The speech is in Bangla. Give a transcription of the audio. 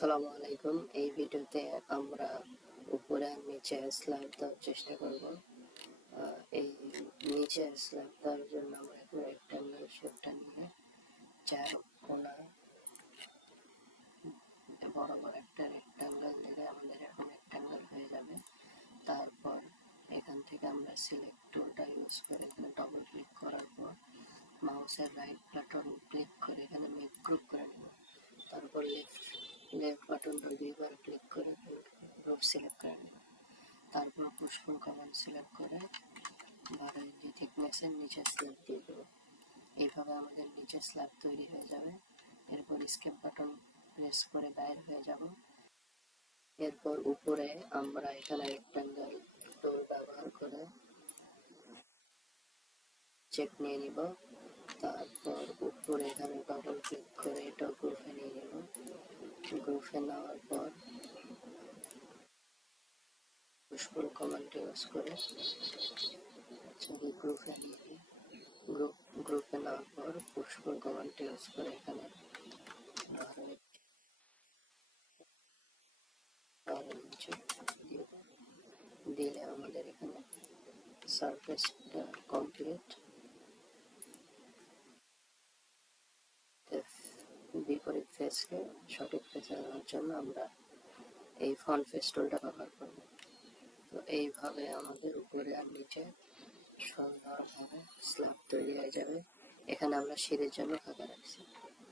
আসসালামু আলাইকুম। এই ভিডিওতে আমরা উপরে আর নিচে স্ল্যাব দেওয়ার চেষ্টা করব। এই নিচে স্ল্যাব দেওয়ার জন্য আমরা একটা রেক্ট্যাঙ্গেল শেপটা নিয়ে চার কোণা বরাবর একটা রেক্ট্যাঙ্গেল দিলে আমাদের এরকম রেক্ট্যাঙ্গেল হয়ে যাবে। তারপর এখান থেকে আমরা সিলেক্ট টুলটা ইউজ করে এখানে ডবল ক্লিক করার পর মাউসের রাইট বাটন ক্লিক করে এখানে মেক গ্রুপ করে নেব। তারপর লেফট বাটন দুইবার ক্লিক করে গ্রুপ সিলেক্ট করে নেব। তারপর পুশ পুল কমান্ড সিলেক্ট করে 12 ইঞ্চি থিকনেসের নিচে স্ল্যাব দিয়ে দেবো। এইভাবে আমাদের নিচে স্ল্যাব তৈরি হয়ে যাবে। এরপর স্কেপ বাটন প্রেস করে বাইর হয়ে যাব। এরপর উপরে আমরা এখানে রেক্ট্যাঙ্গেল টুল ব্যবহার করে চেক নিয়ে নিব। তারপর উপরে এখানে ডবল ক্লিক করে এটা গ্রুপে নিয়ে নিব। গ্রুপে নেওয়ার পর পুশ পুল কমান্ড ইউজ করে গ্রুপে নিয়ে নিই। গ্রুপে নেওয়ার পর পুশ পুল কমান্ড ইউজ করে এখানে দিলে আমাদের এখানে সারফেসটা কমপ্লিট। বিপরীত ফেসকে সঠিক ফেসে আনার জন্য আমরা এই ফ্রন্ট ফেস টুলটা ব্যবহার করব। তো এইভাবে আমাদের উপরে আর নিচে সুন্দরভাবে স্ল্যাব তৈরি হয়ে যাবে। এখানে আমরা সিঁড়ির জন্য ফাঁকা রাখছি।